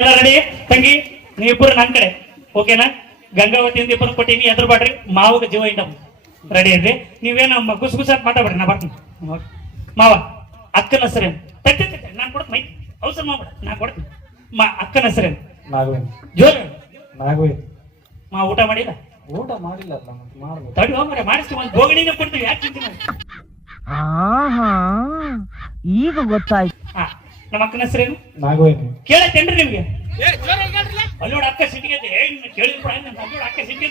ಎಲ್ಲ ರೆಡಿ ತಂಗಿ ನೀವಿಬ್ಬರು ನನ್ನ ಕಡೆ ಓಕೆನಾ? ಗಂಗಾವತಿಯಿಂದ ಇಬ್ಬರು ಕೊಟ್ಟಿನಿ, ಎದ್ರ ಬಾಡ್ರಿ ಮಾವಗ ಜೀವ ಇಂಡಮ್ ರೆಡಿ ಇರ್ರಿ. ನೀವೇನು ಗುಸ್ ಅಂತ ಮಾತಾಡ್ರಿ, ನಾ ಬರ್ತೀನಿ. ಮಾವ ಅಕ್ಕನ ಹೆಸರೇನು? ನಾನು ಕೊಡ್ತೀನಿ ಮೈ ಅವಸರ ಮಾಡ್ಬೇಡ, ನಾ ಕೊಡ್ತೀನಿ. ಅಕ್ಕನ ಹೆಸರೇನು? ಜೋರ್ ಮಾ ಊಟ ಮಾಡಿಲ್ಲ? ಊಟ ಮಾಡಿಲ್ಲ ತಡಿ ಹೋಗ್ರೆ ಮಾಡಿಸ್ತೀವಿ, ಒಂದು ಬೋಗಣಿನ ಕೊಡ್ತೀವಿ. ಯಾಕೆ ಚಿಂತೆ ಮಾಡಿ? ಈಗ ಗೊತ್ತಾಯ್ತು. ಹಾ, ನಮ್ಮ ಅಕ್ಕನ ಹೆಸರೇನು? ಕೇಳತ್ತೇನ್ರಿ ನಿಮ್ಗೆ? ಅಲ್ಲಿ ನೋಡಿ ಅಕ್ಕ ಸಿಟ್ಟಿಗೆ ಕೇಳಿದ್ರು ನೋಡಿ ಅಕ್ಕ ಸಿಟ್ಟಿಗೆ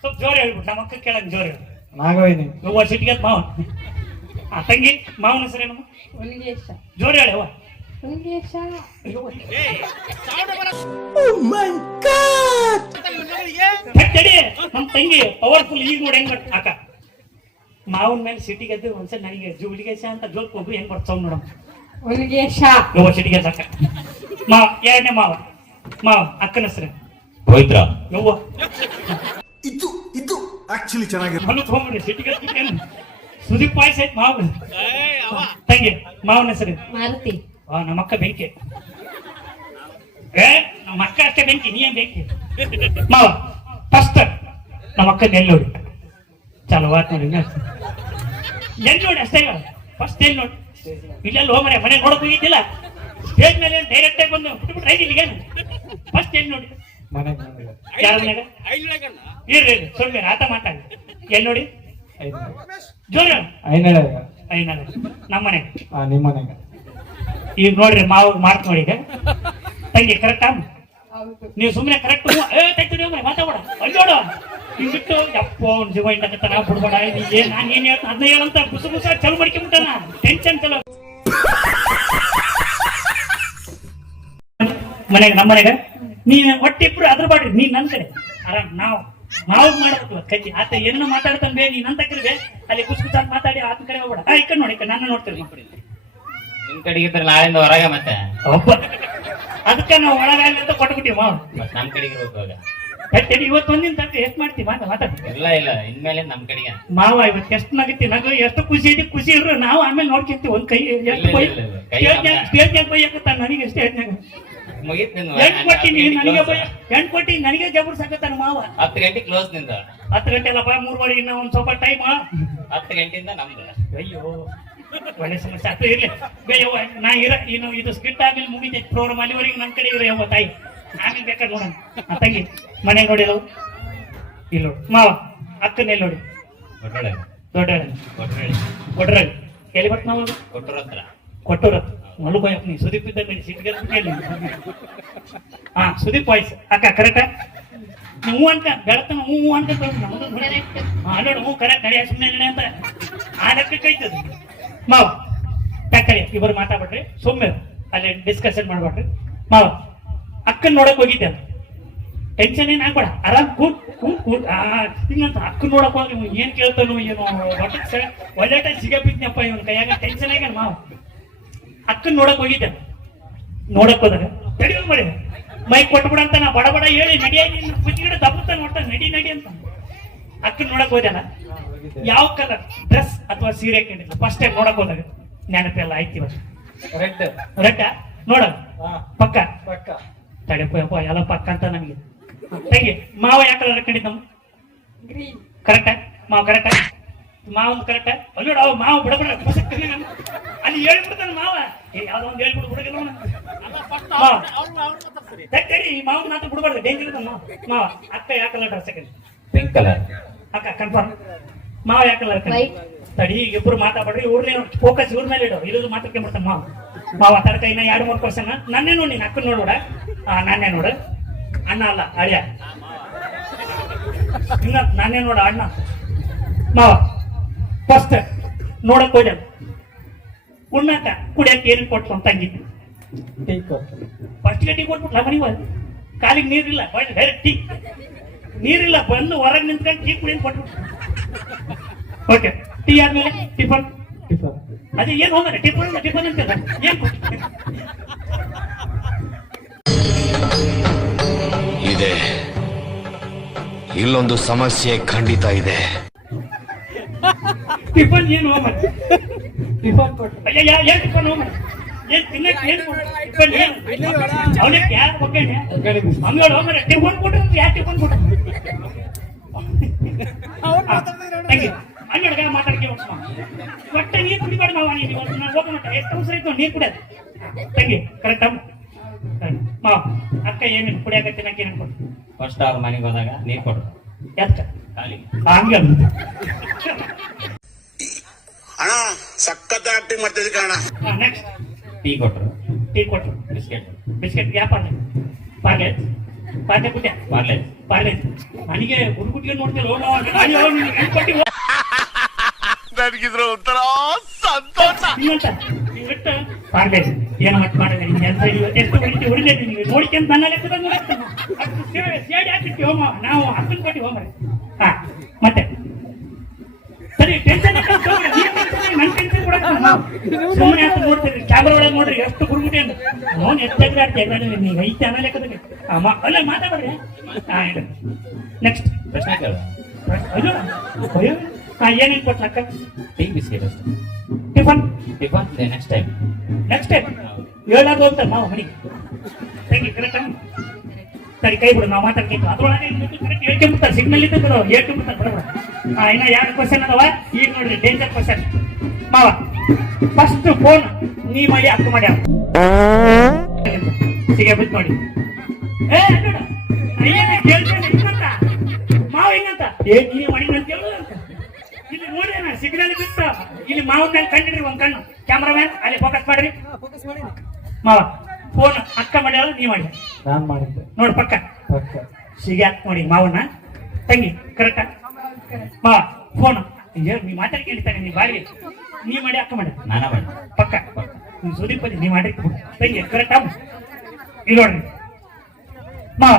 ಸ್ವಲ್ಪ ಜೋರ್ ಹೇಳ್ಬಿಟ್ಟು ನಮ್ಮ ಅಕ್ಕ ಕೇಳಕ್ ಜೋರ್ ಹೇಳಿ. ಯವ್ವ ಸಿಟ್ಟಿಗೆ ಮಾವ. ತಂಗಿ ಮಾವನ ಹೆಸರೇನು? ಜೋರ್ ಹೇಳಿ ಅವ್ವ. ನಮ್ ತಂಗಿ ಪವರ್ಫುಲ್. ಈಗ ನೋಡಿ ಹೆಂಗ್ ಅಕ್ಕ ಮಾವನ ಮೇಲೆ ಸಿಟ್ಟಿಗೆ ಒಂದ್ಸಲ ನನಗೆ ಜುಬ್ಲಿಗೇಶ ಅಂತ ಜೋಕ್ ಹೋಗು ಹೆಂಗ್ ಬರ್ತಾವ್ ನೋಡಮ್. ಯವ್ವ ಸಿಟ್ಟಿಗೆ ಅಕ್ಕ. ಮಾವ ಎರಡನೇ ಮಾವ. ಮಾವ ಅಕ್ಕನ ಹೆಸರು ಪವಿತ್ರ. ಯವ್ವ ಇದು ಆಕ್ಚುಲಿ ಚೆನ್ನಾಗಿದೆ. ಹೊಲಕ್ ಹೋಗ್ಬಿಡಿ ಸಿಟ್ಟಿಗೆ ಸುದೀಪ್ ಪಾಯಸ ಐತ್ ಮಾವ. ತಂಗಿ ಮಾವನ ಹೆಸರು? ಮಾರುತಿ. ನಮ್ಮ ಅಕ್ಕ ಬೆಂಕಿ. ನಮ್ಮ ಅಕ್ಕ ಅಷ್ಟೇ ಬೆಂಕಿ, ನೀ ಏನ್ ಬೆಂಕಿ? ಮಾವ ಫಸ್ಟ್ ನಮ್ಮ ಅಕ್ಕ ನೆಲ್ಲೋಡಿ. ಚಲೋ ಆತ್ ನೋಡಿ, ಎಲ್ಲಿ ನೋಡಿ ಅಷ್ಟೇ. ಫಸ್ಟ್ ಎಲ್ಲಿ ನೋಡಿ? ಇಲ್ಲೆಲ್ಲ ಹೋಗ್ಮರೆ ಮನೆ ನೋಡಕ್ ಹೋಗಿದ್ದಿಲ್ಲ, ಸ್ಟೇಜ್ ಮೇಲೆ ಡೈರೆಕ್ಟ್ ಆಗಿ ಬಂದು ಬಿಟ್ಬಿಟ್ರೆ ಐದು ಇಲ್ಲಿಗೇನು. ಫಸ್ಟ್ ಎಲ್ಲಿ ನೋಡಿ? ಯಾರ ಮನೆಗ? ಇರ್ರಿ ಸುಮ್ಮನೆ ಆತ ಮಾತಾಡಿ. ಎಲ್ಲಿ ನೋಡಿ? ಜೋರ ಐನಾಳೆ ನಮ್ಮ ಮನೆ. ನಿಮ್ಮ ಮನೆಗೆ ಈಗ ನೋಡ್ರಿ ಮಾವ ಮಾರ್ಕ್ ನೋಡಿ. ತಂಗಿ ಕರೆಕ್ಟಾ? ನೀವು ಸುಮ್ಮನೆ ಕರೆಕ್ಟ್ ಮಾತಾಡ ಅಲ್ಲೋಡ ಬಿಟ್ಟು ಯಪ್ಪ ಜೀವ ಇಂಡಕತ್ತ ನಾವು ಬಿಡ್ಬೇಡ. ನಾನು ಏನ್ ಹೇಳ್ತ ಅದನ್ನ ಹೇಳಂತ ಗುಸು ಗುಸ ಚಲು ಮಾಡ್ಕೊಂಡ್ಬಿಟ್ಟಾನ. ಟೆನ್ಷನ್ ಚಲೋ ಮನೆಗೆ. ನಮ್ಮ ಮನೆಗ ನೀನ್ ಒಟ್ಟಿಬ್ರು ಅದ್ರ ಬಾಡ್ರಿ. ನೀನ್ ನನ್ ಕಡೆ ಆರಾಮ್ ನಾವು ಮಾಡ್ಬೇಕು ಕಚ್ಚಿ. ಆತ ಏನೋ ಮಾತಾಡ್ತಾನೆ ಬೇ, ನೀನ್ ಅಂತ ಕರಿಬೇ ಅಲ್ಲಿ ಗುಸು ಗುಸ ಮಾತಾಡಿ ಆತ ಕಡೆ ಹೋಗ್ಬೇಡ. ಈ ಕಡೆ ನೋಡಿ, ನಾನು ನೋಡ್ತೀನಿ. ನಿಮ್ ಕಡೆಗೆ ಇದ್ರೆ ನಾಳೆಯಿಂದ ಹೊರಗೆ ಮತ್ತೆ ಒಬ್ಬ ಅದಕ್ಕೆ ನಾವು ಒಳಗಾಗಲಿ ಅಂತ ಕೊಟ್ಬಿಟ್ಟಿವಿ ಮಾವ. ನಮ್ ಕಡೆಗೆ ಇರ್ಬೇಕು. ಇವತ್ತು ಒಂದಿನ ತಕ್ಕ ಎಷ್ಟು ಮಾಡ್ತೀವಿ ಮಾತಾಡ. ಇಲ್ಲ ಇನ್ಮೇಲೆ ನಮ್ ಕಡೆಗೆ ಮಾವ ಇವತ್ತು ಎಷ್ಟು ನಗತ್ತಿ ನಗು ಎಷ್ಟು ಖುಷಿ ಐತಿ. ಖುಷಿ ಇರ್ರು ನಾವು ಆಮೇಲೆ ನೋಡ್ಕೊಂತೀವಿ. ಒಂದ್ ಕೈ ಎಷ್ಟು ಸ್ಟೇಜ್ನಾಗ ಬೈಯಕತ್ತ ನನಗೆ ಸ್ಟೇಜ್ನಾಗ ಎಂಟು ಕೊಟ್ಟಿ ನನಗೆ ಜಬರ್ ಸಾಕತ್ತಾನ ಮಾವ. 10 ಗಂಟೆ ಕ್ಲೋಸ್ ನಿಂದ. 10 ಗಂಟೆ ಅಲ್ಲಪ್ಪ, 3:30 ಇನ್ನ ಒಂದ್ ಸ್ವಲ್ಪ ಟೈಮ್. 10 ಗಂಟೆಯಿಂದ ನಮ್ದು. ಅಯ್ಯೋ ಒಳ್ಳೆ ಸಮಸ್ಯೆ ಆಗ್ತದೆ. ಇರ್ಲಿ ಬೇಯವ್ವ, ನಾ ಇನ್ನು ಇದು ಸ್ಕಿಟ್ ಆದ್ಮೇಲೆ ಮುಗಿತೈತಿ ಪ್ರೋಗ್ರಾಮ್. ಅಲ್ಲಿವರೆಗೆ ನನ್ ಕಡೆ ಇರೋ ಯವ್ವ ತಾಯಿ, ಆಮೇಲೆ ಬೇಕಾದ್ರೆ ನೋಡೋಣ. ತಂಗಿ ಮನೆ ನೋಡಿಲ್ಲ ಇಲ್ಲ ಮಾವ. ಅಕ್ಕನ ಎಲ್ಲಿ ನೋಡಿ? ದೊಡ್ಡ ಕೊಟ್ರ ಎಲ್ಲಿ ಬಟ್ ನಾವು ಕೊಟ್ಟೂರ ಮಲುಬಾಯಪ್ಪ. ನೀ ಸುದೀಪ್ ಇದ್ದ ಸಿಟಿಗೆ. ಹಾ ಸುದೀಪ್ ವಾಯ್ಸ್ ಅಕ್ಕ ಕರೆಕ್ಟಾ? ಹೂ ಅಂತ ಬೆಳತನ ಹೂ ಅಂತ ನೋಡು. ಹೂ ಕರೆಕ್ಟ್ ನಡೆಯ ಸುಮ್ಮನೆ ನಡೆ ಅಂತ ಆ ಲೆಕ್ಕ ಕೈತದ ಮಾವ. ತಕ್ಕಳಿ ಇಬ್ಬರು ಮಾತಾಡ್ಬಿಟ್ರಿ ಸುಮ್ಮನೆ ಅಲ್ಲಿ ಡಿಸ್ಕಷನ್ ಮಾಡ್ಬಿಟ್ರಿ. ಮಾವ ಅಕ್ಕನ್ ನೋಡಕ್ ಹೋಗಿದ್ದೆ, ಟೆನ್ಷನ್ ಏನ್ ಆಗ್ಬೇಡ, ಆರಾಮ್ ಕೂತ್ ಹಿಂಗಂತ ಅಕ್ಕನ್ ನೋಡಕ್ ಹೋಗಿ ಏನ್ ಕೇಳ್ತಾನು ಏನು ಒಳ್ಳೆ ಸಿಗಬಿದ್ನಪ್ಪ ಇವನ್ ಕೈಯಾಗ. ಟೆನ್ಷನ್ ಆಗ್ಯಾನ ಮಾವ. ಅಕ್ಕನ್ ನೋಡಕ್ ಹೋಗಿದ್ದೆ. ನೋಡಕ್ ಹೋದಾಗ ತಡಿ ಮಾಡಿ ಮೈಕ್ ಕೊಟ್ಬಿಡಂತ ನಾ ಬಡ ಹೇಳಿ ನಡಿಯಾಗಿ ಕುಚ್ಚಿಗಿಡ ತಪ್ಪುತ್ತಾನೆ ನೋಡ್ತಾ ನಡಿ ಅಂತ. ಅಕ್ಕನ್ ನೋಡಕ್ ಹೋದಲ್ಲ, ಯಾವ ಕಲರ್ ಡ್ರೆಸ್ ಅಥವಾ ಸೀರೆ ಕೇಳಿಲ್ಲ ಫಸ್ಟ್ ಟೈಮ್ ನೋಡಕ್ ಹೋದಾಗ? ನೆನಪೆಲ್ಲ ಆಯ್ತಿವ? ರೆಡ್ ನೋಡ ಪಕ್ಕ ತಡೆಪ್ಪ ಎಲ್ಲ ಪಕ್ಕ ಅಂತ ನಮಗೆ. ಹೇಗೆ ಮಾವ ಯಾವ ಕಲರ್ ಹಾಕೊಂಡಿದ್ದ? ಕರೆಕ್ಟಾ ಮಾವ? ಕರೆಕ್ಟಾ ಮಾವಂದ್ ಕರೆಕ್ಟಾ? ಅಲ್ಲಿ ನೋಡ ಮಾವ ಬಿಡಬೇಡ ಅಲ್ಲಿ ಹೇಳ್ಬಿಡ್ತಾನ ಮಾವ. ಯಾವ್ದೋ ಒಂದು ಹೇಳ್ಬಿಡು ಹುಡುಗಿಲ್ಲ ಮಾವ ಮಾತ್ರ ಬಿಡ್ಬಾರ್ದು, ಡೇಂಜರ್ ಇದ ಮಾವ. ಅಕ್ಕ ಯಾವ ಕಲರ್ ಡ್ರೆಸ್ ಹಾಕಿ? Pink colour. ಅಕ್ಕ ಕನ್ಫರ್ಮ್. ಮಾವ ಯಾವ ಕಲರ್ ತಡಿ ಇಬ್ರು ಮಾತಾಡ್ರಿ. ಇವ್ರನ್ನೇ ಫೋಕಸ್ ಇವ್ರ ಮೇಲೆ ಇಡೋ. ಇರೋದು ಮಾತಾಡ್ಕೊಂಡ್ಬಿಡ್ತಾನ ಮಾವ. ತಡಕ ಇನ್ನ 2-3 ಕ್ವಶನ್ ನನ್ನೇ ನೋಡಿ. ನೀನ್ ಅಕ್ಕನ್ ನೋಡ. ನಾನೇ ನೋಡ. ಅಣ್ಣ ಅಲ್ಲ ಅಳಿಯ. ಇನ್ನ ನಾನೇ ನೋಡ ಅಣ್ಣ. ಮಾವ ಫಸ್ಟ್ ನೋಡಕ್ ಹೋದ ಉಣ್ಣಾಕ ಕುಡಿಯಕ್ಕೆ ಏನ್ ಕೊಟ್ಟು ತಂಗಿ? ಫಸ್ಟ್ ಟೀ ಕೊಟ್ಬಿಟ್ಲ ಮನಿವ. ಕಾಲಿಗೆ ನೀರಿಲ್ಲ, ಡೈರೆಕ್ಟ್ ಟೀ. ನೀರಿಲ್ಲ ಬಂದು ಹೊರಗೆ ನಿಂತ್ಕೊಂಡು ಟೀ ಕುಡಿಯನ್ ಕೊಟ್ಬಿಟ್ಟು. ಓಕೆ ಟೀ ಆದ್ಮೇಲೆ ಟಿಫನ್. ಅದೇ ಏನ್ ಹೋಗ್ತಾರೆ ಟಿಫನ್ ಅಂತ ಏನ್ ಇದೆ. ಇಲ್ಲೊಂದು ಸಮಸ್ಯೆ ಖಂಡಿತ ಇದೆ. ಟಿಫನ್ ಏನು ಹೋಗ್ತಾರೆ? ಟಿಫನ್ ಕೊಟ್ಟು ಟಿಫನ್ ಹೋಗ್ತಾರೆ ಏನ್ ತಿನ್ನಕ್ಕೆ ಏನ್ ಅವನಕ್ಕೆ ಯಾರು ಹೋಗ್ತೇನೆ ಹಂಗಳು ಹೋಗ್ರೆ ಟಿಫನ್ ಕೊಟ್ರೆ ಯಾಕೆ ಟಿಫನ್ ಕೊಟ್ಟ ಹನ್ನೆರಡು ಮಾತಾಡ್ಕೆ ಒಟ್ಟೆ ನೀರು ಕುಡಿಬಾರ್ದು ನಾವು ಹೋಗೋಣ ಎಷ್ಟು ಅವಸರ ಇತ್ತು ನೀರು ಕುಡಿಯೋದು ತಂಗಿ ಕರೆಕ್ಟ್ ಮಾವ ಅಕ್ಕ ಏನೇನು ಕುಡಿಯಾಕ ತಿನ್ನಕ್ಕೆ ಏನೇನು ಕೊಟ್ಟು ಫಸ್ಟ್ ಅವ್ರ ಮನೆಗೆ ಹೋದಾಗ ನೀರ್ ಕೊಡ್ರು ಯಾಕ ಖಾಲಿ ಹಂಗೆ ಅಣ್ಣ ಸಖತ್ ಆಕ್ಟಿಂಗ್ ಮಾಡ್ತಿದ್ದೆ ಕಣ. ನೆಕ್ಸ್ಟ್ ಟೀ ಕೊಟ್ರು ಟೀ ಕೊಟ್ಟರು ಬಿಸ್ಕೆಟ್ ಬಿಸ್ಕೆಟ್ ಯಾವ ಪಾರ್ಲೆ ಪಾರ್ಲೆ ಕುಡ್ಯ ಪಾರ್ಲೆ ಪಾರ್ಲೆ ನನಗೆ ಹುಡುಗುಟ್ಟಿಗೆ ನೋಡ್ತಿಲ್ಲ ನನಗಿದ್ರ ಒಂಥರ ಸಂತೋಷ. ಬಿಟ್ಟು ಪಾರ್ಲೆ ಏನು ಮಟ್ ಮಾಡಿದ್ರೆ ಎಷ್ಟು ಗಂಟೆ ಹೊಡಿದೆ ನಿಮಗೆ ನೋಡಿಕೆಂತ ನನ್ನ ಲೆಕ್ಕದಾಗ ಸೇಡಿ ಹಾಕಿರ್ತೀವಿ ಹೋಮ ನಾವು ಹತ್ತನ ಕೊಟ್ಟಿ ಹೋಮ್ರಿ ಹಾ ಮತ್ತೆ ಸರಿ ಟೆನ್ಷನ್ ನನ್ ಟೆನ್ಷನ್ ಕೂಡ ಸುಮ್ಮನೆ ಅಂತ ನೋಡ್ತೀರಿ ಕ್ಯಾಮ್ರಾ ಒಳಗೆ ನೋಡ್ರಿ ಎಷ್ಟು ಗುರುಗುಟಿ ಅಂತ ನೋನ್ ಎಷ್ಟಾಗ್ರೆ ಆಡ್ತೀವಿ ನೀವು ಐತೆ ಅನ್ನೋ ಲೆಕ್ಕದಾಗ ಅಲ್ಲ ಮಾತಾಡ್ರಿ ನೆಕ್ಸ್ಟ್ ಪ್ರಶ್ನೆ ಕೇಳ ಅಯ್ಯೋ ಅಯ್ಯೋ ಹಾ ಏನೇನು ಕೊಟ್ಟ ಅಕ್ಕ ಟೀ ಬಿಸ್ಕೆಟ್ ಅಷ್ಟೇ tiffin tiffin next time next time ಹೇಳೋದು ಅಂತ ನಾವು ಮನೆಗೆ ತಂಗಿ ಕರೆಕ್ಟ್ ಸರಿ ಕೈ ಬಿಡು ನಾವು ಮಾತಾಡ್ಕೊಂಡು ಅದ್ರೊಳಗೆ ಕರೆಕ್ಟ್ ಹೇಳ್ಕೊಂಡ್ಬಿಡ್ತಾರೆ ಸಿಗ್ನಲ್ ಇದ್ದು ಹೇಳ್ಕೊಂಡ್ಬಿಡ್ತಾರೆ ಬರೋಣ ಇನ್ನ ಎರಡು ಕ್ವಶನ್ ಅದಾವ ಈಗ ನೋಡ್ರಿ ಡೇಂಜರ್ ಕ್ವಶನ್ ಮಾವ ಫಸ್ಟ್ ಫೋನ್ ನೀ ಮಾಡಿ ಅಕ್ಕ ಮಾಡಿ ಸಿಗ ಬಿಟ್ಟು ನೋಡಿ ಕೇಳ್ತೇನೆ ಹಿಂಗಂತ ಮಾವ ಹಿಂಗಂತ ನೀನೇ ಮಾಡಿ ಅಂತ ಹೇಳು ಅಂತ ಇಲ್ಲಿ ನೋಡಿ ನಾ ಸಿಗ್ನಲ್ ಬಿಟ್ಟು ಇಲ್ಲಿ ಮಾವನ ಮೇಲೆ ಕಂಡಿಡ್ರಿ ಒಂದ್ ಕಣ್ಣು ಕ್ಯಾಮ್ರಾಮ್ಯಾನ್ ಅಲ್ಲಿ ಫೋಕಸ್ ಮಾಡ್ರಿ ಮಾವ ಫೋನ್ ಅಕ್ಕ ಮಾಡ್ಯಾಳ ನೀ ಮಾಡಿ ನಾನ್ ಮಾಡಿದ್ದೆ ನೋಡಿ ಪಕ್ಕ ಪಕ್ಕ ಸಿಗ ನೋಡಿ ಮಾವನ್ನ ತಂಗಿ ಕರೆಕ್ಟಾ ಮಾವ ಫೋನ್ ನೀ ಮಾತಾಡ್ಕೊಂಡಿರ್ತಾನೆ ನೀ ಬಾರಿ ನೀ ಮಾಡಿ ಅಕ್ಕ ಮಾಡಿ ನಾನ ಮಾಡಿ ಪಕ್ಕ ನೀವ್ ಸುದೀಪ್ ನೀ ಮಾಡಿ ತಂಗಿ ಕರೆಕ್ಟಾ ಇಲ್ಲಿ ನೋಡ್ರಿ ಮಾವ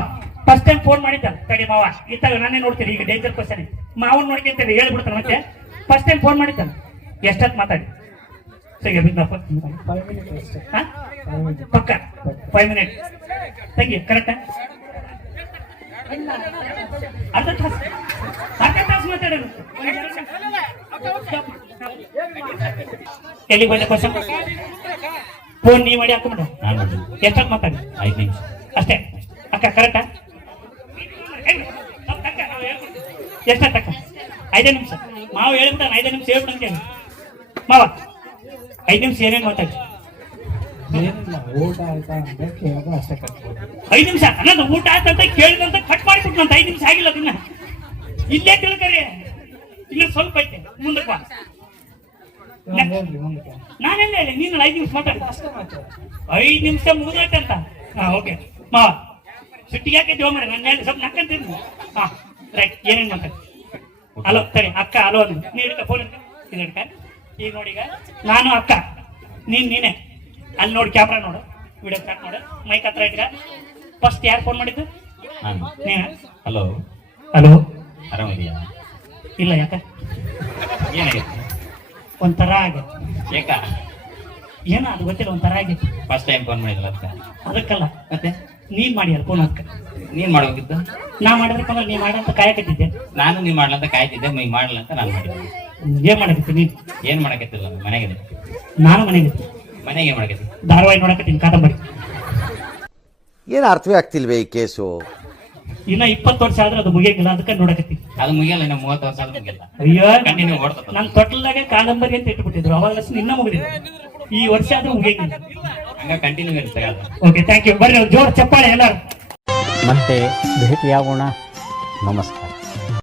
ಫಸ್ಟ್ ಟೈಮ್ ಫೋನ್ ಮಾಡಿದ್ದ ತಡಿ ಮಾವ ಇತ್ತಾಗ ನಾನೇ ನೋಡ್ತೀನಿ ಈಗ ಡೇಂಜರ್ ಕ್ವಶನ್ ಮಾವನ್ ನೋಡ್ಕೊಂತೇನೆ ಹೇಳ್ಬಿಡ್ತಾನೆ ಮತ್ತೆ ಫಸ್ಟ್ ಟೈಮ್ ಫೋನ್ ಮಾಡಿದ್ದ ಎಷ್ಟೊತ್ತು ಮಾತಾಡಿ ಸರಿ ಬಿದ್ದಪ್ಪ 5 minutes ಅಷ್ಟೇ. ಪಕ್ಕ 5 minutes ತಂಗಿ ಕರೆಕ್ಟಾ ಅರ್ಧ ತಾಸು ಮಾತಾಡೋದು ಎಲ್ಲಿಗೆ ಬಂದ ಕ್ವಶನ್ ಫೋನ್ ನೀ ಮಾಡಿ ಹಾಕೊಂಡ ನಾನು ಮಾಡಿ ಎಷ್ಟೊತ್ತು ಮಾತಾಡಿ 5 ನಿಮಿಷ ಅಷ್ಟೇ ಅಕ್ಕ ಕರೆಕ್ಟಾ ಎಷ್ಟಕ್ಕ 5 ನಿಮಿಷ ಮಾವ ಹೇಳ್ಬಿಟ್ಟಾನ 5 ನಿಮಿಷ ಹೇಳ್ಬಿಟ್ಟಂತೇಳಿ ಮಾವ 5 ನಿಮಿಷ ಏನೇನು ಮಾತಾಡಿ ಏನಿಲ್ಲ ಊಟ ಆಯ್ತಾ ಅಂತ ಕೇಳೋದು ಅಷ್ಟೇ ಕಟ್ಬೋದು. 5 ನಿಮಿಷ ಅನ್ನೋದು ಊಟ ಆಯ್ತಂತ ಕೇಳಿದಂತ ಕಟ್ ಮಾಡಿಬಿಟ್ಟು ನಂತ 5 ನಿಮಿಷ ಆಗಿಲ್ಲ ಅದನ್ನ ಇಲ್ಲೇ ತಿಳ್ಕರಿ ಇನ್ನು ಸ್ವಲ್ಪ ಐತೆ ಮುಂದಕ್ಕೆ ಬಾ ಹೋಗ್ಲಿ ಮುಂದಕ್ಕೆ ನಾನೆಲ್ಲ ಹೇಳಿ ನೀನು 5 ನಿಮಿಷ ಮಾತಾಡಿ ಅಷ್ಟೇ ಮಾತಾಡು. 5 ನಿಮಿಷ ಮುಗಿದೈತಂತ ಹಾ ಓಕೆ ಮಾವ ಸಿಟ್ಟಿಗೆ ಯಾಕೆ ಜೋ ಮಾಡಿ ನನ್ನ ಮೇಲೆ ಸ್ವಲ್ಪ ನಕ್ಕಂತೀನಿ ಹಾ ರೈಟ್ ಏನೇನು ಮಾತಾಡಿ ಹಲೋ ಸರಿ ಅಕ್ಕ ಹಲೋ ನೀ ಹಿಡ್ಕ ಫೋನ್ ಹಿಡ್ಕ ಈಗ ನೋಡಿ ಈಗ ನಾನು ಅಕ್ಕ ನೀನೇ ಅಲ್ಲಿ ನೋಡಿ ಕ್ಯಾಮ್ರಾ ನೋಡು ವಿಡಿಯೋ ಸ್ಟಾರ್ಟ್ ಮಾಡು ಮೈಕ್ ಹತ್ರ ಇಟ್ಕ ಫಸ್ಟ್ ಯಾರು ಫೋನ್ ಮಾಡಿದ್ದು ನಾನು ನೀನ ಹಲೋ ಹಲೋ ಆರಾಮಿದೆಯಾ ಇಲ್ಲ ಯಾಕ ಏನಾಗಿತ್ತು ಒಂಥರ ಆಗ ಯಾಕ ಏನೋ ಅದು ಗೊತ್ತಿಲ್ಲ ಒಂಥರ ಆಗೈತಿ ಫಸ್ಟ್ ಟೈಮ್ ಫೋನ್ ಮಾಡಿದ್ರಲ್ಲ ಅದಕ್ಕೆ ಅದಕ್ಕಲ್ಲ ಮತ್ತೆ ನೀನ್ ಮಾಡಿ ಫೋನ್ ಅಕ್ಕ ನೀನ್ ಮಾಡ್ಬೇಕಿತ್ತು ನಾ ಮಾಡಿದ್ರಕ್ಕಂದ್ರೆ ನೀ ಮಾಡಿ ಅಂತ ಕಾಯಕತ್ತಿದ್ದೆ ನಾನು ನೀವ್ ಮಾಡ್ಲಂತ ಕಾಯ್ತಿದ್ದೆ ನೀವ್ ಮಾಡಲ್ಲ ಅಂತ ನಾನು ಮಾಡಿದ್ದೆ ಏನ್ ಮಾಡಕತ್ತಿ ನೀನ್ ಏನ್ ಮಾಡಕತ್ತಿಲ್ಲ ಮನೆಗೆ ನಾನು ಮನೆಗೆ ಮನೆಗೆ ಏನ್ ಮಾಡಕತ್ತಿ ಧಾರಾವಾಹಿ ನೋಡಕತ್ತೀನಿ ಕಾದಂಬರಿ ಏನು ಅರ್ಥವೇ ಆಗ್ತಿಲ್ವೇ ಈ ಕೇಸು? ಇನ್ನ 20 ವರ್ಷ ಆದ್ರೆ ಅದು ಮುಗಿಯಂಗಿಲ್ಲ ಅದಕ್ಕೆ ನೋಡಕತ್ತಿ ಅದು ಮುಗಿಯಲ್ಲ ಇನ್ನು 30 ವರ್ಷ ಆದ್ರೂ ಮುಗಿಯಲ್ಲ ಅಯ್ಯೋ ಕಂಟಿನ್ಯೂ ಓಡ್ತದ ನನ್ ತೊಟ್ಲದಾಗೆ ಕಾದಂಬರಿ ಅಂತ ಇಟ್ಬಿಟ್ಟಿದ್ರು ಅವಾಗ ಇನ್ನ ಮುಗಿದಿಲ್ಲ ಈ ವರ್ಷ ಆದ್ರೂ ಮುಗಿಯಂಗಿಲ್ಲ ಹಂಗ ಕಂಟಿನ್ಯೂ ಇರುತ್ತೆ ಅದು ಓಕೆ ಥ್ಯಾಂಕ್ ಯು ಬರ್ರಿ ಜೋರ್ ಚಪ್ಪಾಳೆ ಎಲ್ಲಾರು ಮತ್ತೆ ಭೇಟಿಯಾಗೋಣ ನಮಸ್ಕಾರ.